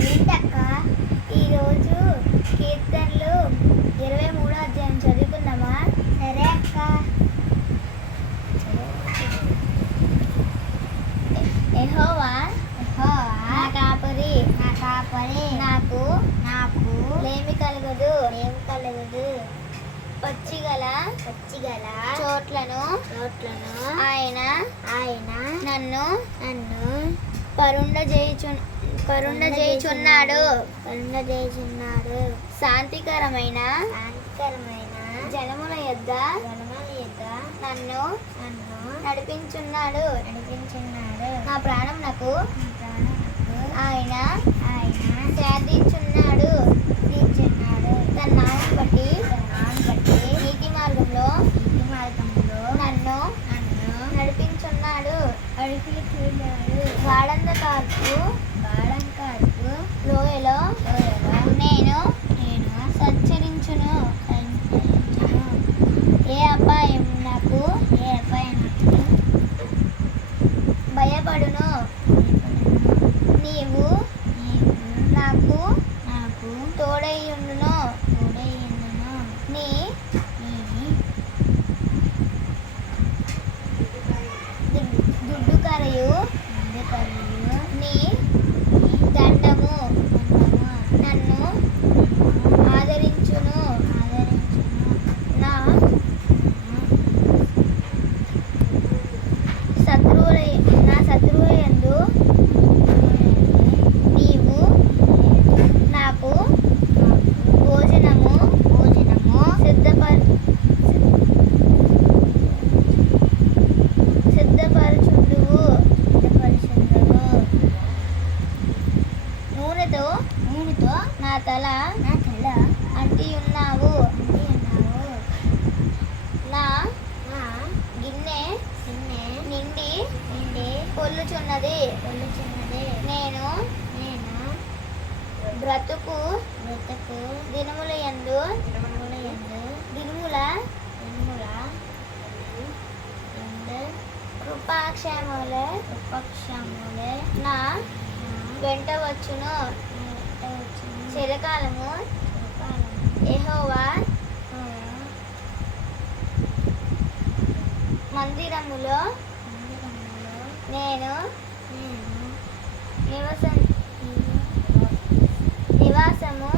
ఏంటక్క ఈరోజు కీర్తనలు 23వ అధ్యాయం చదువుకుందామా? సరే అక్క. యెహోవా నా కాపరి నాకు లేమి కలగదు. పచ్చిగల చోట్లను ఆయన నన్ను పరుండజేయుచున్నాడు. శాంతికరమైన జలముల యొద్ద నన్ను నడిపించున్నాడు. నా ప్రాణమునకు ఆయన శాంతించున్నాడు. తన నామం బట్టి నీతి మార్గంలో నన్ను నడిపించున్నాడు. గాఢంధకారపు లోయలో నేను సంచరించును. ఏ అపాయం నాకు భయపడును. నీవు నాకు తోడైయుండును. నీ దుడ్డు కరయు నీ దండము నన్ను ఆదరించును. నా శత్రువుల యందు నీవు నాకు భోజనము సిద్ధపరచుండువు. నూనెతో నా తల అంటియున్నావు. నా గిన్నె నిండి పొల్లుచున్నది. నేను బ్రతుకు దినముల యందు కృపాక్షేమములే నా వెంట వచ్చును. చిరకాలము యెహోవా మందిరములో నేను నివాసము